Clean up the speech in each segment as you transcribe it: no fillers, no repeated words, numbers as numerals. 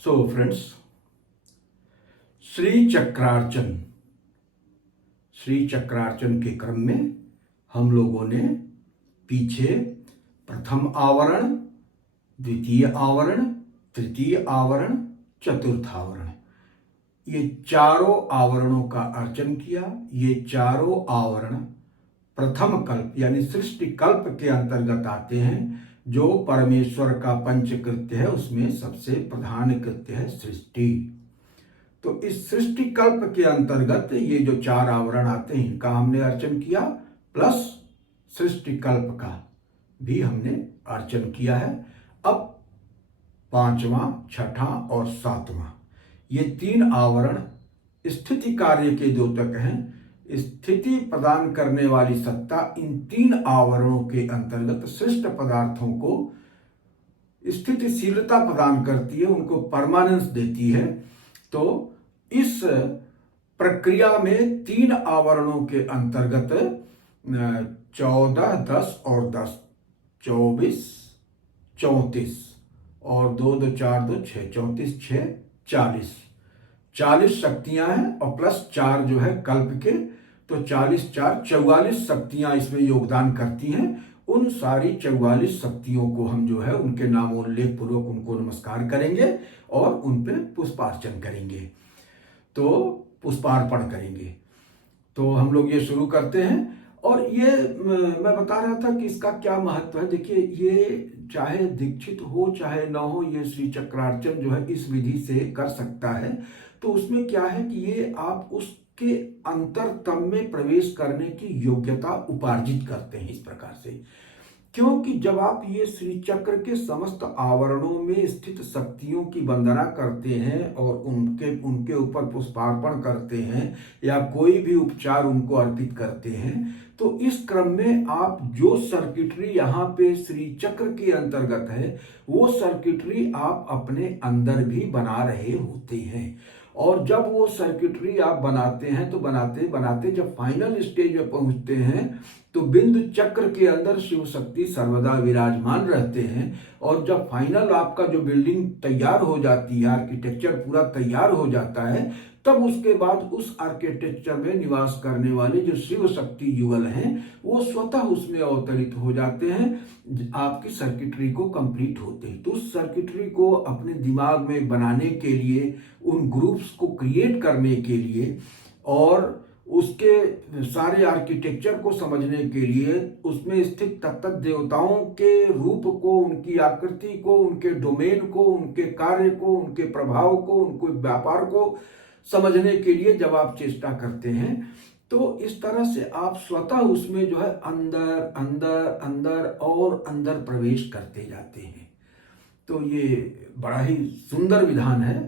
So friends, Shri चक्रार्चन के क्रम में हम लोगों ने पीछे प्रथम आवरण, द्वितीय आवरण, तृतीय आवरण, चतुर्थ आवरण, ये चारों आवरणों का अर्चन किया। ये चारों आवरण प्रथम कल्प यानी सृष्टि कल्प के अंतर्गत आते हैं। जो परमेश्वर का पंच कृत्य है उसमें सबसे प्रधान कृत्य है सृष्टि। तो इस सृष्टि कल्प के अंतर्गत ये जो चार आवरण आते हैं इनका हमने अर्चन किया, प्लस सृष्टि कल्प का भी हमने अर्चन किया है। अब पांचवा, छठा और सातवां, ये तीन आवरण स्थिति कार्य के द्योतक हैं। स्थिति प्रदान करने वाली सत्ता इन तीन आवरणों के अंतर्गत सृष्ट पदार्थों को स्थितिशीलता प्रदान करती है, उनको परमानेंस देती है। तो इस प्रक्रिया में तीन आवरणों के अंतर्गत 14, 10 और 10, 24, 34 और 2, 2, 4, 2, 6, 34, 6, 40 शक्तियां हैं और प्लस 4 जो है कल्प के, तो 40, 4, 44 शक्तियां इसमें योगदान करती हैं। उन सारी 44 शक्तियों को हम जो है उनके नामोल्लेख पूर्वक उनको नमस्कार करेंगे और उन पे पुष्पार्चन करेंगे, तो पुष्पार्पण करेंगे। तो हम लोग ये शुरू करते हैं। और ये मैं बता रहा था कि इसका क्या महत्व है। देखिए, ये चाहे दीक्षित हो चाहे ना हो, ये श्री चक्रार्चन जो है इस विधि से कर सकता है। तो उसमें क्या है कि ये आप उसके अंतरतम में प्रवेश करने की योग्यता उपार्जित करते हैं इस प्रकार से। क्योंकि जब आप ये श्री चक्र के समस्त आवरणों में स्थित शक्तियों की वंदना करते हैं और उनके ऊपर पुष्पार्पण करते हैं या कोई भी उपचार उनको अर्पित करते हैं, तो इस क्रम में आप जो सर्किटरी यहाँ पे श्री चक्र के अंतर्गत है वो सर्किटरी आप अपने अंदर भी बना रहे होते हैं। और जब वो सर्किटरी आप बनाते हैं तो बनाते बनाते जब फाइनल स्टेज में पहुंचते हैं तो बिंदु चक्र के अंदर शिव शक्ति सर्वदा विराजमान रहते हैं। और जब फाइनल आपका जो बिल्डिंग तैयार हो जाती है, आर्किटेक्चर पूरा तैयार हो जाता है, तब उसके बाद उस आर्किटेक्चर में निवास करने वाले जो शिव शक्ति युगल हैं वो स्वतः उसमें अवतरित हो जाते हैं, आपकी सर्किटरी को कंप्लीट होते हैं। तो उस सर्किटरी को अपने दिमाग में बनाने के लिए, उन ग्रुप्स को क्रिएट करने के लिए और उसके सारे आर्किटेक्चर को समझने के लिए, उसमें स्थित तत्त देवताओं के रूप को, उनकी आकृति को, उनके डोमेन को, उनके कार्य को, उनके प्रभाव को, उनके व्यापार को समझने के लिए जब आप चेष्टा करते हैं तो इस तरह से आप स्वतः उसमें जो है अंदर अंदर अंदर और अंदर प्रवेश करते जाते हैं। तो ये बड़ा ही सुंदर विधान है।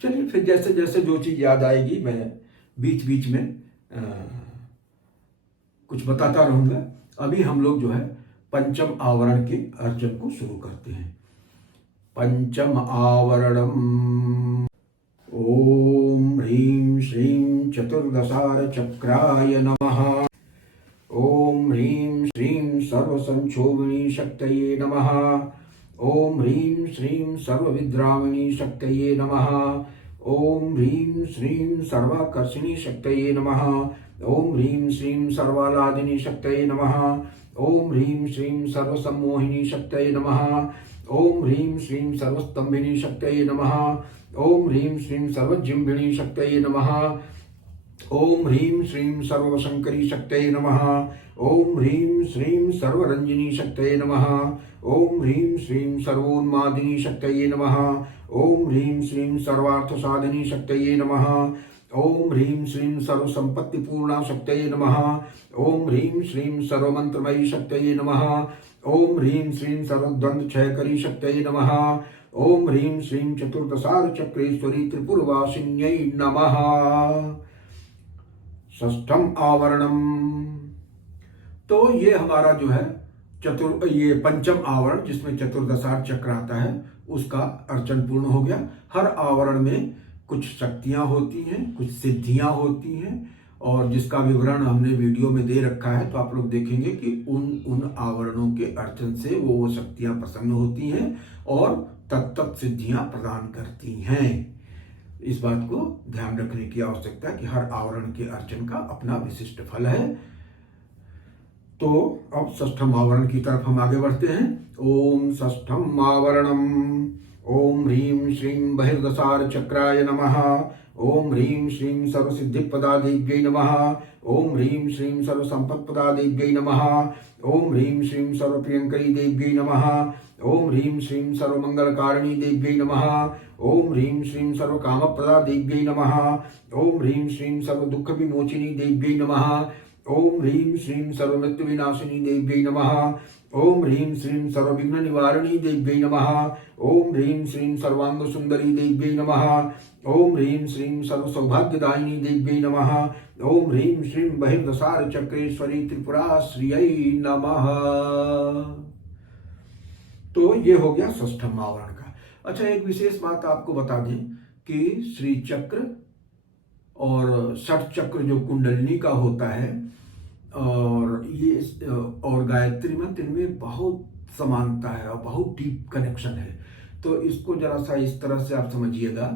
चलिए, फिर जैसे जैसे जो चीज याद आएगी मैं बीच बीच में कुछ बताता रहूंगा। अभी हम लोग जो है पंचम आवरण के अर्चन को शुरू करते हैं। पंचम आवरणम ओम ह्रीं श्रीं चतुर्दशार चक्राय नमः। ओम ह्रीं श्रीं सर्वसंक्षोभिणी शक्तये नमः। ओम ह्रीं श्रीं सर्वविद्राविणी शक्तये नमः। ओम ह्रीं श्रीं सर्वाकर्षिणी शक्तये नमः। ओम ह्रीं श्रीं सर्वालादिनी शक्तये नमः। ओम ह्रीं श्रीं सर्वसम्मोहिनी शक्तये नमः। ओम ह्रीं श्रीं सर्वस्तंभिनी शक्तये नमः। ओम ह्रीं श्रीं सर्वजिह्विणी शक्तये नमः। ओम ह्रीं श्रीं सर्वशंकरी शक्तये नमः। ओम ह्रीं श्रीं सर्वरंजिनी शक्तये नमः। ओम ह्रीं श्रीं सर्वोन्मादिनी शक्तये नमः। ओम ह्रीं श्रीं सर्वार्थसाधिनी शक्तये नमः। ओम ह्रीं श्रीं सर्वसंपत्तिपूर्णा शक्तये नमः। ओम ह्रीं श्रीं सर्वमंत्रमयी शक्तये नमः। ओम ह्रीं श्रीं सर्वद्वंद्व क्षयकरी शक्तये नमः। ओम ह्रीं श्रीं चतुर्दशार चक्रेश्वरी त्रिपुरवासिन्यै नमः। षष्ठम आवरणम। तो ये हमारा जो है ये पंचम आवरण जिसमें चतुर्दशार चक्र आता है उसका अर्चन पूर्ण हो गया। हर आवरण में कुछ शक्तियां होती हैं, कुछ सिद्धियां होती हैं और जिसका विवरण हमने वीडियो में दे रखा है। तो आप लोग देखेंगे कि उन आवरणों के अर्चन से वो शक्तियां प्रसन्न होती हैं और तत्त सिद्धियां प्रदान करती हैं। इस बात को ध्यान रखने की आवश्यकता है कि हर आवरण के अर्चन का अपना विशिष्ट फल है। तो अब षष्ठम आवरण की तरफ हम आगे बढ़ते हैं। ओम षष्ठम आवरणम। ओम ह्रीं श्रीं बहिर्दशार चक्राय नमः। ओम ह्रीं श्रीं सर्वसिद्धिपदादेव्यै नमः। ओम ह्रीं श्रीं सर्वसंपत्पदादेव्यै नमः। ओम ह्रीं श्रीं सर्वप्रियंकरी देव्यै नमः। ओम ह्रीं श्रीं सर्वमंगलकारिणी देव्यै नमः। ओम ह्रीं श्रीं सर्वकामप्रदा देव्यै नमः। ओम ह्रीं श्रीं सर्वदुःखविमोचिनी देव्यै नमः। ओम ह्रीं श्रीं सर्वमृत्युविनाशिनी देव्यै नमः। ओम ह्रीं श्रीं सर्वविघ्न निवारिणी देव्यै नमः। ओम ह्रीं श्रीं सर्वांग सुंदरी देव्यै नमः। ओम ह्रीं श्रीं सर्वसौभाग्यदायिनी देव्यै नमः। ओम ह्रीं श्रीं बहिर्दशार चक्रेश्वरी त्रिपुरा श्रियै नमः। तो ये हो गया षष्ठम आवरण का। अच्छा, एक विशेष बात आपको बता दें कि श्री चक्र और षट चक्र जो कुंडलिनी का होता है और ये और गायत्री मंत्र में बहुत समानता है और बहुत डीप कनेक्शन है। तो इसको जरा सा इस तरह से आप समझिएगा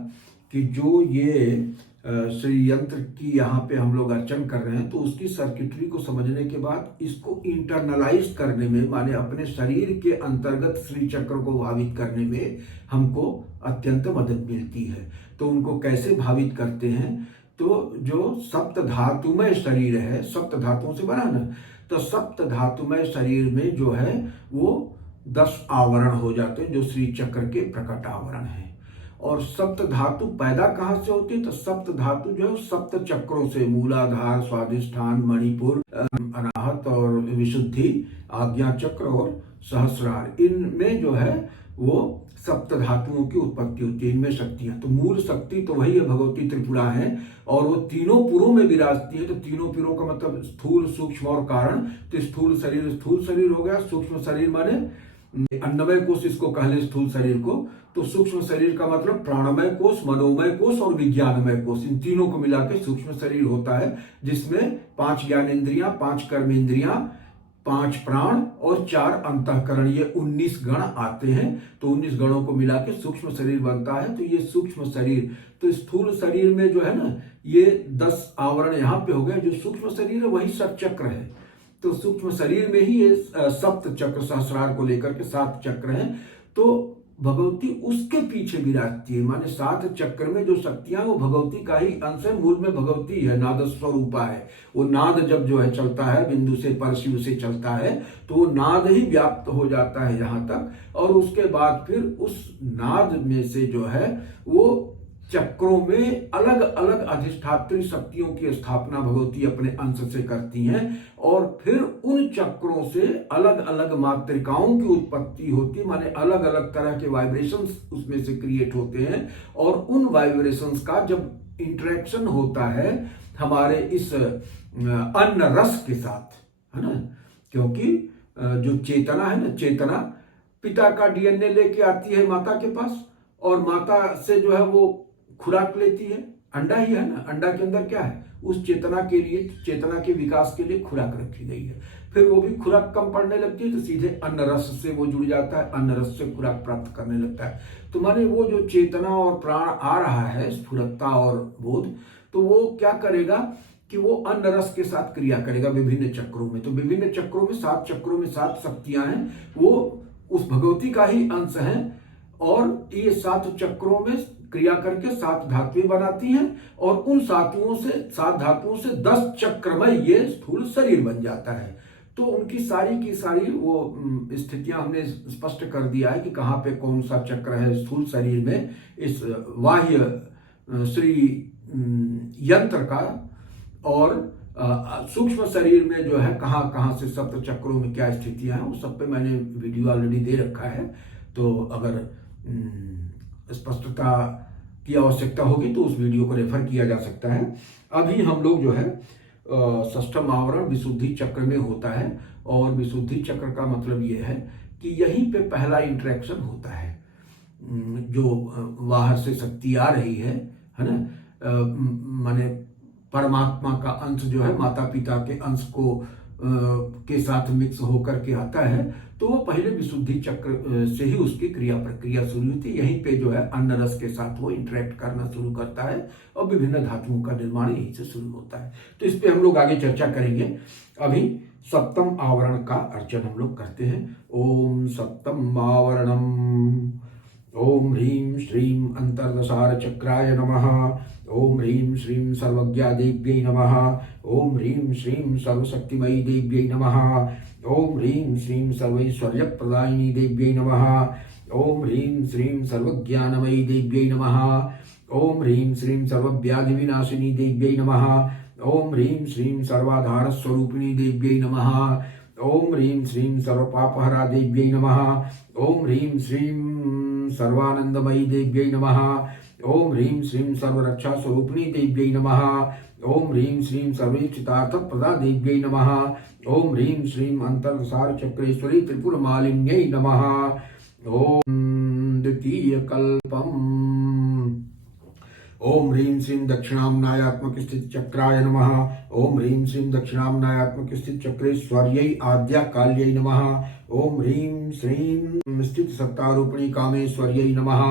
कि जो ये श्री यंत्र की यहाँ पे हम लोग अर्चन कर रहे हैं, तो उसकी सर्किटरी को समझने के बाद इसको इंटरनलाइज करने में, माने अपने शरीर के अंतर्गत श्री चक्र को भावित करने में हमको अत्यंत मदद मिलती है। तो उनको कैसे भावित करते हैं? तो जो सप्त धातुमय शरीर है, सप्त धातुओं से बना ना, तो सप्त धातुमय शरीर में जो है वो 10 आवरण हो जाते हैं जो श्री चक्र के प्रकट आवरण हैं। और सप्त धातु पैदा कहाँ से होती है? तो सप्त धातु जो है सप्त चक्रों से, मूलाधार, स्वादिष्ठान, मणिपुर, अनाहत और विशुद्धि, आज्ञा चक्र और सहस्रार, इनमें जो है वो सप्त धातुओं की उत्पत्ति होती है। इनमें शक्तियां, तो मूल शक्ति तो वही है, भगवती त्रिपुरा है और वो तीनों पुरों में विराजती है। तो तीनों पुरों का मतलब स्थूल, सूक्ष्म और कारण। तो स्थूल शरीर हो गया। सूक्ष्म शरीर माने अन्नमय कोश, इसको कहले स्थूल शरीर को। तो सूक्ष्म शरीर का मतलब प्राणमय कोश, मनोमय कोश और विज्ञानमय कोश, इन तीनों को मिला के सूक्ष्म शरीर होता है, जिसमें 5 ज्ञानेंद्रियां, 5 कर्मेंद्रियां, 5 प्राण और 4 अंतःकरण, ये 19 गण आते हैं। तो 19 गणों को मिला के सूक्ष्म शरीर बनता है। तो ये सूक्ष्म शरीर, तो स्थूल शरीर में जो है ना, ये 10 आवरण यहाँ पे हो गए। जो सूक्ष्म शरीर है वही सत चक्र है। तो सूक्ष्म शरीर में ही ये सप्त चक्र, सहस्रार को लेकर के 7 चक्र हैं। तो भगवती उसके पीछे विराजती है, माने 7 चक्र में जो शक्तियां, वो भगवती का ही अंश है। मूल में भगवती है, नाद स्वरूपा है। वो नाद जब जो है चलता है, बिंदु से परशिव से चलता है, तो वो नाद ही व्याप्त हो जाता है यहाँ तक। और उसके बाद फिर उस नाद में से जो है वो चक्रों में अलग अलग अधिष्ठात्री शक्तियों की स्थापना भगवती अपने अंश से करती हैं। और फिर उन चक्रों से अलग अलग मातृकाओं की उत्पत्ति होती है, माने अलग अलग तरह के वाइब्रेशंस उसमें से क्रिएट होते हैं। और उन वाइब्रेशंस का जब इंटरेक्शन होता है हमारे इस अन्न रस के साथ, है ना, क्योंकि जो चेतना है ना, चेतना पिता का डीएनए लेके आती है माता के पास, और माता से जो है वो खुराक लेती है। अंडा ही है ना, अंडा के अंदर क्या है? उस चेतना के लिए, चेतना के विकास के लिए खुराक रखी गई है। फिर वो भी खुराक कम पड़ने लगती है तो सीधे अन्न रस से वो जुड़ जाता है, अन्न रस से खुराक प्राप्त करने लगता है। तो माने वो जो चेतना और प्राण आ रहा है, स्फुरता और बोध, तो वो क्या करेगा कि वो अन्न रस के साथ क्रिया करेगा विभिन्न चक्रों में। तो विभिन्न चक्रों में 7 चक्रों में 7 शक्तियां हैं, वो उस भगवती का ही अंश है। और ये 7 चक्रों में क्रिया करके 7 धातुएं बनाती हैं। और उन 7 धातुओं से 10 चक्रमय ये स्थूल शरीर बन जाता है। तो उनकी सारी की सारी वो स्थितियां हमने स्पष्ट कर दिया है कि कहाँ पे कौन सा चक्र है स्थूल शरीर में, इस बाह्य श्री यंत्र का। और सूक्ष्म शरीर में जो है कहाँ कहाँ से सप्त चक्रों में क्या स्थितियां हैं, वो सब पे मैंने वीडियो ऑलरेडी दे रखा है। तो अगर स्पष्टता की आवश्यकता होगी तो उस वीडियो को रेफर किया जा सकता है। अभी हम लोग जो है षष्ठम आवरण विशुद्धि चक्र में होता है। और विशुद्धि चक्र का मतलब ये है कि यहीं पे पहला इंटरेक्शन होता है। जो बाहर से शक्ति आ रही है ना, माने परमात्मा का अंश जो है माता पिता के अंश को के साथ मिक्स होकर के आता है, तो वो पहले विशुद्धि चक्र से ही उसकी क्रिया प्रक्रिया शुरू होती है। यहीं पे जो है अन्न रस के साथ वो इंटरेक्ट करना शुरू करता है और विभिन्न धातुओं का निर्माण यहीं से शुरू होता है। तो इस पे हम लोग आगे चर्चा करेंगे। अभी सप्तम आवरण का अर्चन हम लोग करते हैं। ओम सप्तम आवरणम। ओम ह्रीं श्रीं अंतर्दशार चक्राय नमः। ओम ह्रीं श्रीं सर्वज्ञा देव्यै नमः। ओम ह्रीं श्रीं सर्वशक्तिमयी देव्यै नमः। ओम ह्रीं श्रीं सर्वैश्वर्यप्रदायिनी देव्यै नमः। ओम ह्रीं श्रीं सर्वज्ञानमयी देव्यै नमः। ओम ह्रीं श्रीं सर्वव्याधिविनाशिनी देव्यै नमः। ओम ह्रीं श्रीं सर्वाधारस्वरूपिणी देव्यै नमः। ओम ह्रीं श्रीं सर्वपापहरा देव्यै नमः। ओम ह्रीं श्रीं सर्वानंदमयी देव्यै नमः। ओम ह्रीं श्रीं सर्वरक्षा स्वरूपिणी देव्यै नमः। ओम ह्रीं श्रीं सर्वेक्षितार्थप्रदा देव्यै नमः। ओम ह्रीं श्रीं अंतर्दशार चक्रेश्वरी त्रिपुरमालिन्यै नमः। ओम द्वितीय कल्पम। ओम ह्रीं श्रीं दक्षिणाम्नायात्मक स्थित चक्राय नमः। ओम ह्रीं श्रीं दक्षिणाम्नायात्मक स्थित चक्रेश्वर्यै आद्या काल्यै नमः। ओम ह्रीं श्रीं स्थित सत्तारूपिणी कामेश्वर्यै नमः।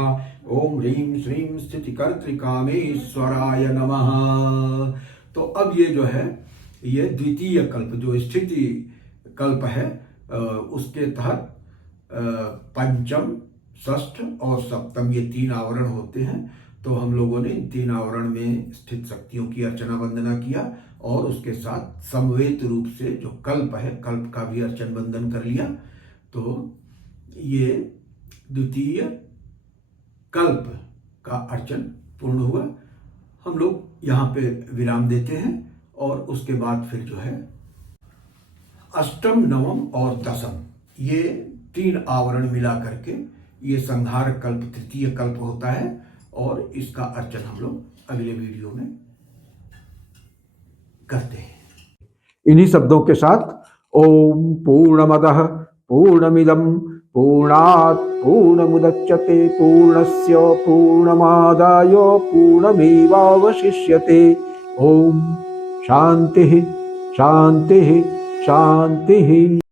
ओम ह्रीं श्रीं स्थिति कर्त्री कामेश्वराय नमः। तो अब ये जो है ये द्वितीय कल्प जो स्थिति कल्प है उसके तहत पंचम, षष्ठ और सप्तम ये 3 आवरण होते हैं। तो हम लोगों ने इन 3 आवरण में स्थित शक्तियों की अर्चना वंदना किया और उसके साथ समवेत रूप से जो कल्प है कल्प का भी अर्चन वंदन कर लिया। तो ये द्वितीय कल्प का अर्चन पूर्ण हुआ। हम लोग यहाँ पे विराम देते हैं और उसके बाद फिर जो है अष्टम, नवम और दशम ये 3 आवरण मिला करके ये संहार कल्प तृतीय कल्प होता है और इसका अर्चन हम लोग अगले वीडियो में करते हैं। इन्हीं शब्दों के साथ ओम पूर्णमदः पूर्णमिदं पूर्णात् पूर्णमुदच्यते पूर्णस्य पूर्णमादाय पूर्णमेवावशिष्यते। ओम शांति शांति शांति।